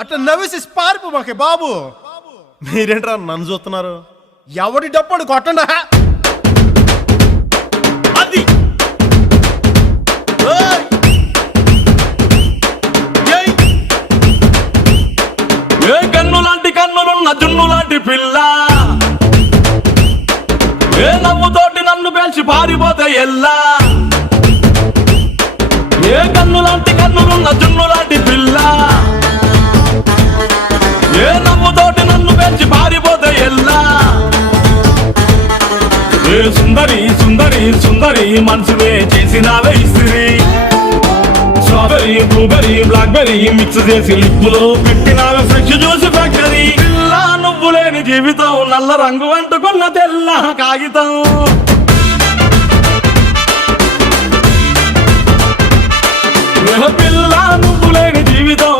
అట్లా నవ్వేసి పారిపో మాకే బాబు. మీరేంట్రా నన్ను చూస్తున్నారు? ఎవడి డప్పుడు కొట్టండా. అది ఏ కన్ను లాంటి కన్నులున్న జున్ను లాంటి పిల్ల, ఏ నవ్వుతోటి నన్ను పేల్చి పారిపోతే ఎల్లా. ఏ కన్ను లాంటి కన్నులున్న జున్ను లాంటి పిల్ల, ఏ నవ్వుతోటి నన్ను పేల్చి పారిపోతే ఎల్లా. ఏ సుందరి సుందరి సుందరి మనసువే చేసినావే ఇస్త్రీ. స్ట్రాబెరీ బ్లూబెరీ బ్లాక్బెరీ మిక్స్ చేసి లిప్పులో పెట్టినావే ఫ్రెష్ జ్యూస్ ఫ్యాక్టరీ. పిల్ల నువ్వు లేని జీవితం నల్ల రంగు అంటుకున్న తెల్ల కాగితం. పిల్ల నువ్వు లేని జీవితం